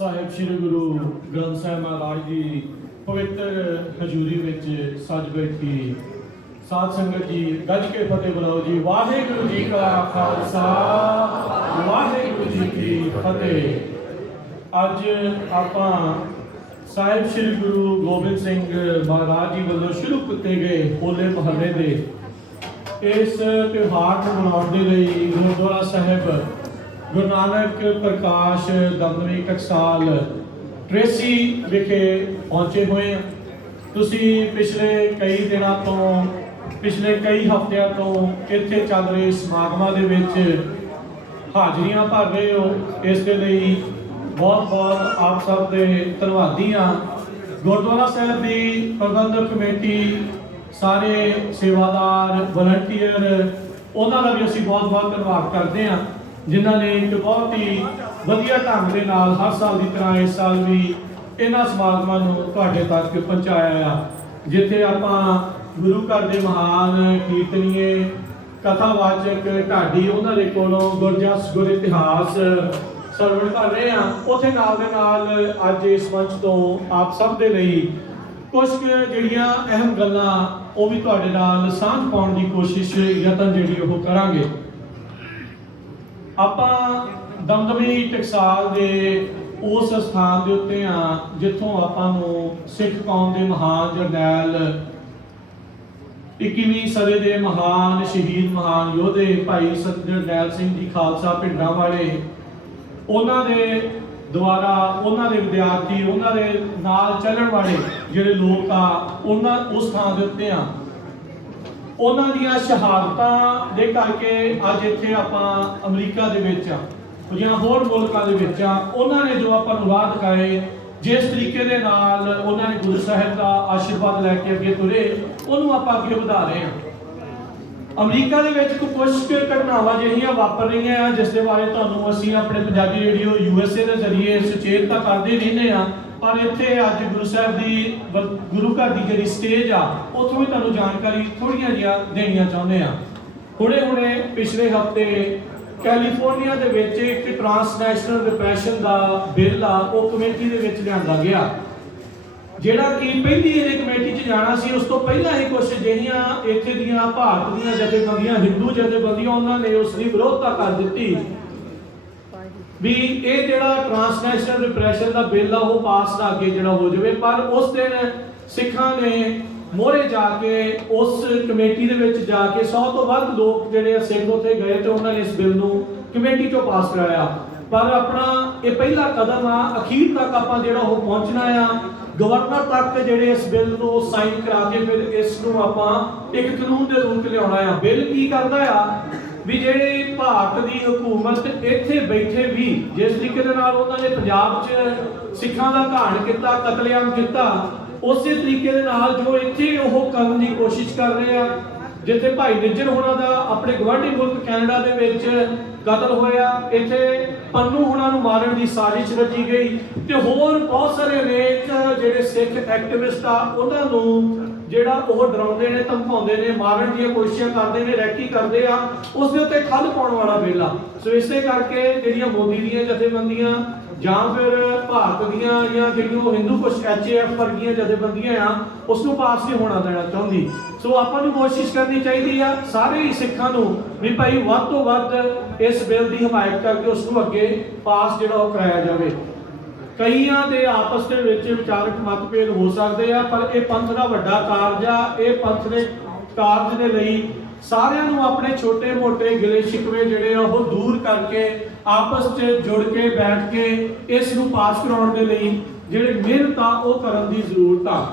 ਸਾਹਿਬ ਸ੍ਰੀ ਗੁਰੂ ਗ੍ਰੰਥ ਸਾਹਿਬ ਮਹਾਰਾਜ ਦੀ ਪਵਿੱਤਰ ਹਜ਼ੂਰੀ ਵਿੱਚ ਸੱਜ ਬੈਠੀ ਸਾਧ ਸੰਗਤ ਜੀ, ਗੱਜ ਕੇ ਫਤਿਹ ਬੁਲਾਓ ਜੀ। ਵਾਹਿਗੁਰੂ ਜੀ ਕਾ ਖਾਲਸਾ, ਵਾਹਿਗੁਰੂ ਜੀ ਕੀ ਫਤਿਹ। ਅੱਜ ਆਪਾਂ ਸਾਹਿਬ ਸ੍ਰੀ ਗੁਰੂ ਗੋਬਿੰਦ ਸਿੰਘ ਮਹਾਰਾਜ ਜੀ ਵੱਲੋਂ ਸ਼ੁਰੂ ਕੀਤੇ ਗਏ ਹੋਲੇ ਮਹੱਲੇ ਦੇ ਇਸ ਤਿਉਹਾਰ ਨੂੰ ਮਨਾਉਣ ਦੇ ਲਈ ਗੁਰਦੁਆਰਾ ਸਾਹਿਬ ਗੁਰੂ ਨਾਨਕ ਪ੍ਰਕਾਸ਼ ਦਮਦਮੀ ਟਕਸਾਲ ਟ੍ਰੇਸੀ ਵਿਖੇ ਪਹੁੰਚੇ ਹੋਏ ਹਾਂ। ਤੁਸੀਂ ਪਿਛਲੇ ਕਈ ਦਿਨਾਂ ਤੋਂ, ਪਿਛਲੇ ਕਈ ਹਫ਼ਤਿਆਂ ਤੋਂ ਇੱਥੇ ਚੱਲ ਰਹੇ ਸਮਾਗਮਾਂ ਦੇ ਵਿੱਚ ਹਾਜ਼ਰੀਆਂ ਭਰ ਰਹੇ ਹੋ। ਇਸ ਦੇ ਲਈ ਬਹੁਤ ਬਹੁਤ ਆਪ ਸਭ ਦੇ ਧੰਨਵਾਦੀ ਹਾਂ। ਗੁਰਦੁਆਰਾ ਸਾਹਿਬ ਦੀ ਪ੍ਰਬੰਧਕ ਕਮੇਟੀ, ਸਾਰੇ ਸੇਵਾਦਾਰ ਵਲੰਟੀਅਰ ਉਹਨਾਂ ਦਾ ਵੀ ਅਸੀਂ ਬਹੁਤ ਬਹੁਤ ਧੰਨਵਾਦ ਕਰਦੇ ਹਾਂ। ਜਿਨ੍ਹਾਂ ਨੇ ਇੱਕ ਬਹੁਤ ਹੀ ਵਧੀਆ ਢੰਗ ਦੇ ਨਾਲ ਹਰ ਸਾਲ ਦੀ ਤਰ੍ਹਾਂ ਇਸ ਸਾਲ ਵੀ ਇਹਨਾਂ ਸਮਾਗਮਾਂ ਨੂੰ ਤੁਹਾਡੇ ਤੱਕ ਪਹੁੰਚਾਇਆ ਆ, ਜਿੱਥੇ ਆਪਾਂ ਗੁਰੂ ਘਰ ਦੇ ਮਹਾਨ ਕੀਰਤਨੀਏ, ਕਥਾਵਾਚਕ ਢਾਡੀ ਉਹਨਾਂ ਦੇ ਕੋਲੋਂ ਗੁਰਜਸ, ਗੁਰ ਇਤਿਹਾਸ ਸਰਵਣ ਕਰ ਰਹੇ ਆ। ਉਥੇ ਨਾਲ ਦੇ ਨਾਲ ਅੱਜ ਇਸ ਮੰਚ ਤੋਂ ਆਪ ਸਭ ਦੇ ਲਈ ਕੁਝ ਕੁ ਜਿਹੜੀਆਂ ਅਹਿਮ ਗੱਲਾਂ ਉਹ ਵੀ ਤੁਹਾਡੇ ਨਾਲ ਸਾਂਝ ਪਾਉਣ ਦੀ ਕੋਸ਼ਿਸ਼ ਯਤਨ ਜਿਹੜੀ ਉਹ ਕਰਾਂਗੇ। ਆਪਾਂ ਦਮਦਮੀ ਟਕਸਾਲ ਦੇ ਉਸ ਸਥਾਨ ਦੇ ਉੱਤੇ ਆ ਜਿੱਥੋਂ ਆਪਾਂ ਨੂੰ ਸਿੱਖ ਕੌਮ ਦੇ ਮਹਾਨ ਜਰਨੈਲ 21ਵੀਂ ਸਦੀ ਦੇ ਮਹਾਨ ਸ਼ਹੀਦ, ਮਹਾਨ ਯੋਧੇ ਭਾਈ ਸਤਿੰਦਰ ਸਿੰਘ ਜੀ ਖਾਲਸਾ ਪਿੰਡਾਂ ਵਾਲੇ। ਉਹਨਾਂ ਦੇ ਦੁਆਰਾ ਉਹਨਾਂ ਦੇ ਵਿਦਿਆਰਥੀ, ਉਹਨਾਂ ਦੇ ਨਾਲ ਚੱਲਣ ਵਾਲੇ ਜਿਹੜੇ ਲੋਕ ਆ, ਉਹਨਾਂ ਉਸ ਥਾਂ ਦੇ ਉੱਤੇ ਆ ਉਹਨਾਂ ਦੀਆਂ ਸ਼ਹਾਦਤਾਂ ਦੇ ਕਰਕੇ ਅੱਜ ਇੱਥੇ ਆਪਾਂ ਅਮਰੀਕਾ ਦੇ ਵਿੱਚ ਆ, ਜਾਂ ਹੋਰ ਮੁਲਕਾਂ ਦੇ ਵਿੱਚ ਆ, ਉਹਨਾਂ ਨੇ ਜੋ ਆਪਾਂ ਨੂੰ ਰਾਹ ਦਿਖਾਏ, ਜਿਸ ਤਰੀਕੇ ਦੇ ਨਾਲ ਉਹਨਾਂ ਨੇ ਗੁਰੂ ਸਾਹਿਬ ਦਾ ਆਸ਼ੀਰਵਾਦ ਲੈ ਕੇ ਅੱਗੇ ਤੁਰੇ, ਉਹਨੂੰ ਆਪਾਂ ਅੱਗੇ ਵਧਾ ਰਹੇ ਹਾਂ। ਅਮਰੀਕਾ ਦੇ ਵਿੱਚ ਕੁਝ ਕੁ ਘਟਨਾਵਾਂ ਜਿਹੜੀਆਂ ਵਾਪਰ ਰਹੀਆਂ ਆ, ਜਿਸ ਦੇ ਬਾਰੇ ਤੁਹਾਨੂੰ ਅਸੀਂ ਆਪਣੇ ਪੰਜਾਬੀ ਰੇਡੀਓ ਯੂਐਸਏ ਦੇ ਜ਼ਰੀਏ ਸੁਚੇਤ ਤਾਂ ਕਰਦੇ ਰਹਿੰਦੇ ਆ ਪਰ ਇੱਥੇ ਅੱਜ ਗੁਰੂ ਸਾਹਿਬ ਦੀ ਗੁਰੂ ਘਰ ਦੀ ਜਿਹੜੀ ਸਟੇਜ ਆ, ਉੱਥੋਂ ਵੀ ਤੁਹਾਨੂੰ ਜਾਣਕਾਰੀ ਥੋੜੀਆਂ ਜਿਹੀਆਂ ਦੇਣੀਆਂ ਚਾਹੁੰਦੇ ਆ। ਹੁਣੇ ਹੁਣੇ ਪਿਛਲੇ ਹਫ਼ਤੇ ਕੈਲੀਫੋਰਨੀਆ ਦੇ ਵਿੱਚ ਇੱਕ ਟ੍ਰਾਂਸਨੈਸ਼ਨਲ ਰਿਪਰੈਸ਼ਨ ਦਾ ਬਿੱਲ ਆ, ਉਹ ਕਮੇਟੀ ਦੇ ਵਿੱਚ ਲਿਆਂਦਾ ਗਿਆ। ਜਿਹੜਾ ਕਿ ਪਹਿਲੀ ਇਹਦੇ ਕਮੇਟੀ 'ਚ ਜਾਣਾ ਸੀ, ਉਸ ਤੋਂ ਪਹਿਲਾਂ ਹੀ ਕੁਝ ਜਿਹੜੀਆਂ ਇੱਥੇ ਦੀਆਂ ਭਾਰਤ ਦੀਆਂ ਜਥੇਬੰਦੀਆਂ ਹਿੰਦੂ ਜਥੇਬੰਦੀਆਂ, ਉਹਨਾਂ ਨੇ ਉਸ ਦੀ ਵਿਰੋਧਤਾ ਕਰ ਦਿੱਤੀ। ਵੀ ਇਹ ਜਿਹੜਾ ਟ੍ਰਾਂਸਨੈਸ਼ਨਲ ਰਿਪਰੈਸ਼ਨ ਦਾ ਬਿੱਲ ਆ, ਉਹ ਪਾਸ ਦਾ ਅੱਗੇ ਜਿਹੜਾ ਹੋ ਜਾਵੇ, ਪਰ ਉਸ ਦਿਨ ਸਿੱਖਾਂ ਨੇ ਮੋਹਰੇ ਜਾ ਕੇ ਉਸ ਕਮੇਟੀ ਦੇ ਵਿੱਚ ਜਾ ਕੇ 100 ਤੋਂ ਵੱਧ ਲੋਕ ਜਿਹੜੇ ਆ ਸਿੱਖ ਉੱਥੇ ਗਏ ਤੇ ਉਹਨਾਂ ਨੇ ਇਸ ਬਿੱਲ ਨੂੰ ਕਮੇਟੀ ਚੋਂ ਪਾਸ ਕਰਾਇਆ। ਪਰ ਆਪਣਾ ਇਹ ਪਹਿਲਾ ਕਦਮ ਆ, ਅਖੀਰ ਤੱਕ ਆਪਾਂ ਜਿਹੜਾ ਉਹ ਪਹੁੰਚਣਾ ਆ ਗਵਰਨਰ ਤੱਕ ਜਿਹੜੇ ਇਸ ਬਿੱਲ ਨੂੰ ਸਾਈਨ ਕਰਾ ਕੇ ਫਿਰ ਇਸ ਨੂੰ ਆਪਾਂ ਇੱਕ ਕਾਨੂੰਨ ਦੇ ਰੂਪ ਲਿਆਉਣਾ ਆ। ਬਿੱਲ ਕੀ ਕਰਦਾ ਆ? ਵੀ ਜਿਹੜੇ ਭਾਰਤ ਦੀ ਹਕੂਮਤ ਇੱਥੇ ਬੈਠੇ ਵੀ ਜਿਸ ਤਰੀਕੇ ਦੇ ਨਾਲ ਉਹਨਾਂ ਨੇ ਪੰਜਾਬ 'ਚ ਸਿੱਖਾਂ ਦਾ ਘਾਣ ਕੀਤਾ, ਕਤਲੇਆਮ ਕੀਤਾ, ਉਸੇ ਤਰੀਕੇ ਦੇ ਨਾਲ ਜੋ ਇੱਥੇ ਉਹ ਕਰਨ ਦੀ ਕੋਸ਼ਿਸ਼ ਕਰ ਰਹੇ ਆ, ਜਿੱਥੇ ਭਾਈ ਨਿੱਜਰ ਹੋਣਾ ਦਾ ਆਪਣੇ ਗਵਾਂਢੀ ਮੁਲਕ ਕੈਨੇਡਾ ਦੇ ਵਿੱਚ ਕਤਲ ਹੋਇਆ, ਇੱਥੇ ਪੰਨੂ ਹੁਣਾਂ ਨੂੰ ਮਾਰਨ ਦੀ ਸਾਜ਼ਿਸ਼ ਰਚੀ ਗਈ ਤੇ ਹੋਰ ਬਹੁਤ ਸਾਰੇ ਅਨੇਕ ਜਿਹੜੇ ਸਿੱਖ ਐਕਟਿਵਿਸਟ ਆ, ਉਹਨਾਂ ਨੂੰ ਜਿਹੜਾ ਉਹ ਡਰਾਉਂਦੇ ਨੇ, ਧਮਕਾਉਂਦੇ ਨੇ, ਮਾਰਨ ਦੀਆਂ ਕੋਸ਼ਿਸ਼ਾਂ ਕਰਦੇ ਨੇ, ਰੈਕੀ ਕਰਦੇ ਆ, ਉਸ ਦੇ ਉੱਤੇ ਖੱਲ ਪਾਉਣ ਵਾਲਾ ਬਿੱਲ ਆ ਸੋ ਇਸੇ ਕਰਕੇ ਜਿਹੜੀਆਂ ਮੋਦੀ ਦੀਆਂ ਜਥੇਬੰਦੀਆਂ ਜਾਂ ਫਿਰ ਭਾਰਤ ਦੀਆਂ ਜਾਂ ਜਿਹੜੀਆਂ ਉਹ ਹਿੰਦੂ ਕੁਛ ਐਚਏਐਫ ਵਰਗੀਆਂ ਜਥੇਬੰਦੀਆਂ ਆ, ਉਸ ਨੂੰ ਪਾਸ ਨਹੀਂ ਹੋਣਾ ਦੇਣਾ ਚਾਹੁੰਦੀ। ਸੋ ਆਪਾਂ ਨੂੰ ਕੋਸ਼ਿਸ਼ ਕਰਨੀ ਚਾਹੀਦੀ ਆ ਸਾਰੇ ਹੀ ਸਿੱਖਾਂ ਨੂੰ ਵੀ ਭਾਈ ਵੱਧ ਤੋਂ ਵੱਧ ਇਸ ਬਿੱਲ ਦੀ ਹਮਾਇਤ ਕਰਕੇ ਉਸ ਨੂੰ ਅੱਗੇ ਪਾਸ ਜਿਹੜਾ ਉਹ ਕਰਾਇਆ ਜਾਵੇ। ਕਈਆਂ ਦੇ ਆਪਸ ਦੇ ਵਿੱਚ ਵਿਚਾਰਕ ਮਤਭੇਦ ਹੋ ਸਕਦੇ ਆ, ਪਰ ਇਹ ਪੰਥ ਦਾ ਵੱਡਾ ਕਾਰਜ ਆ। ਇਹ ਪੰਥ ਦੇ ਕਾਰਜ ਦੇ ਲਈ ਸਾਰਿਆਂ ਨੂੰ ਆਪਣੇ ਛੋਟੇ-ਮੋਟੇ ਗਿਲੇ ਸ਼ਿਕਵੇ ਜਿਹੜੇ ਆ, ਉਹ ਦੂਰ ਕਰਕੇ, ਆਪਸ 'ਚ ਜੁੜ ਕੇ, ਬੈਠ ਕੇ ਇਸ ਨੂੰ ਪਾਸ ਕਰਾਉਣ ਦੇ ਲਈ ਜਿਹੜੇ ਮਿਹਨਤ ਆ, ਉਹ ਕਰਨ ਦੀ ਜ਼ਰੂਰਤ ਆ।